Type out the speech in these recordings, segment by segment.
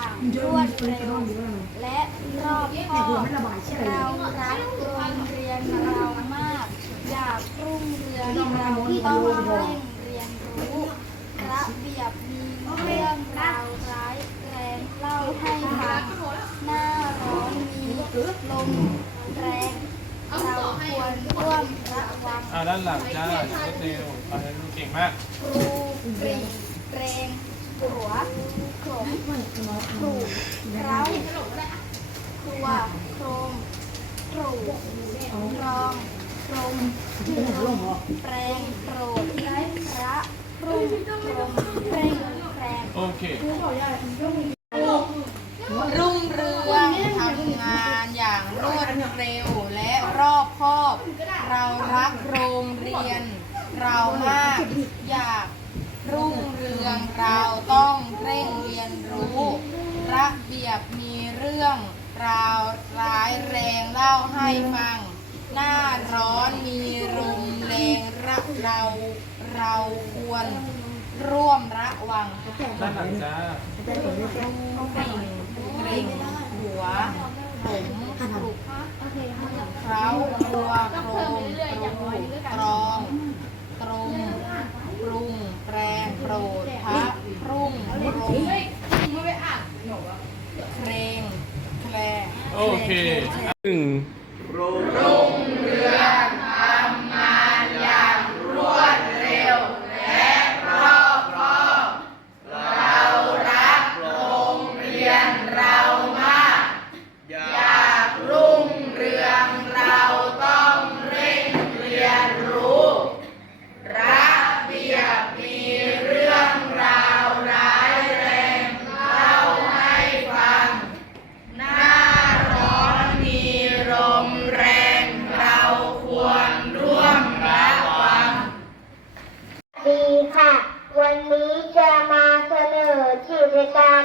อย่างรวดเร็วและรอบคอบเรารักโรงเรียนเรามาก อยากรุ่งเรืองเราต้องเร่งเรียนรู้ระเบียบมีเรื่องราวร้ายแรงเล่าให้ฟังหน้าร้อนมีลมแรงเราควรร่วมระวังอ่าด้านหลังจ้าเช็ดเร็วตอนนี้ดูเก่งมากครูปรีเรง หัวโขลมครูเร้าครัวโครมครูรองโครมแปรงโปรดพระรุ่งกรมเร่งแรงโอเครุ่งเรืองทำงานอย่างรวดเร็วและรอบคอบ เรารักโรงเรียน เรามากอยากรุ่งเรื องเราต้องเร่งเรียนรู้ ระเบียบมีเรื่องราวร้ายแรงเล่าให้ฟัง หน้าร้อนมีลมแรงระเราเราควรร่วมระวัง ด้านหลังจ้า กริ่งเกริ่งหัวผมปลุกเคล้าครัวโครมปรูตรอง ตรงปรุงแปรงโปรดพระพรุ่ งรมเครงแคลโอเคห การรม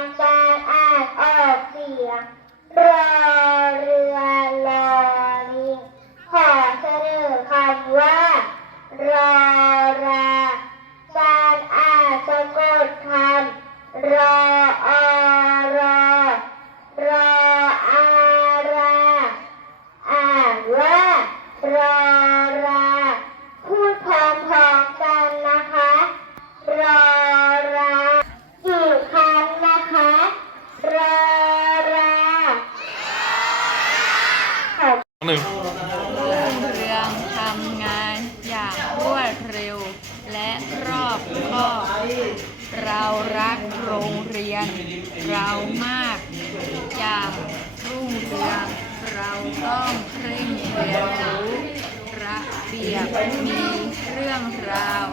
รวดเร็ว และรอบคอบเรารักโรงเรียน เรามากอย่างรุ่งเรืองเราต้องเร่งเรียนรู้ระเบียบมีเรื่องราว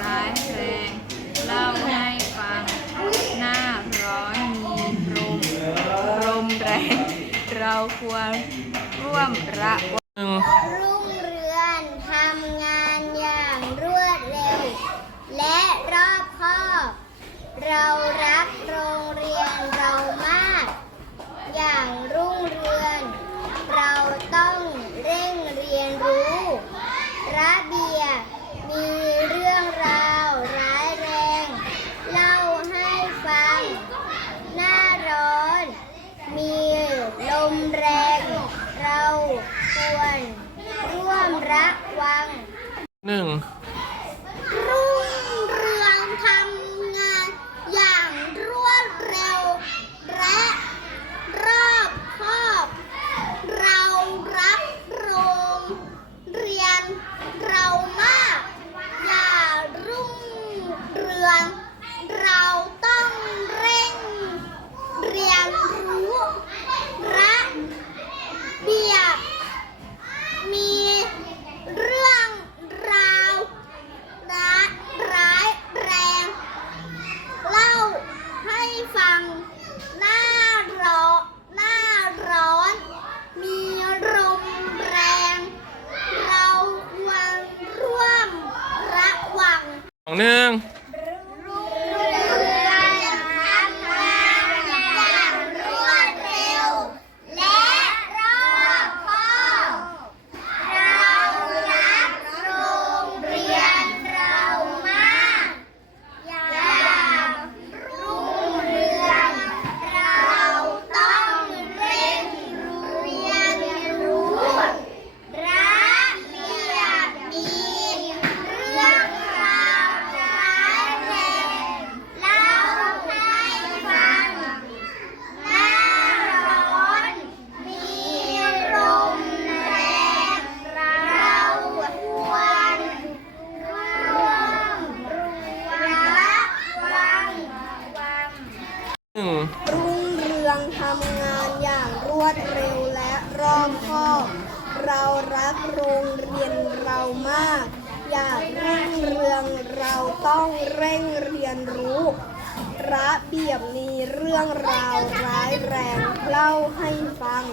ร้ายแรงเล่าให้ฟัง หน้าร้อนมีลมลมแรงเราควรร่วมระวังรุ่งเรืองทำงานอย่างรวดเร็ว และรอบคอบ เรารักโรงเรียนเรามาก อย่างรุ่งเรือง เราต้องเร่งเรียนรู้ ระเบียบมีเรื่องราวร้ายแรง เล่าให้ฟัง หน้าร้อน มีลมแรง เราควรร่วมระวังหนึ่ง รุ่งเรืองทำงานอย่างรวดเร็ว และรอบคอบ เรารักโรงเรียนเรามาก อย่ารุ่งเรื อง เราต้องเร่งเรียนรู้ระเบียบ มีเรื่องราวร้ายร้ายแรง เล่าให้ฟังหน้าร้อนหน้าร้อน มีลมแรง เราควรร่วมระวัง สองหนึ่ง รารักโรงเรียนเรามาก อยากรุ่งเรืองเราต้องเร่งเรียนรู้ระเบียบมีเรื่องราวร้ายแรงเล่าให้ฟัง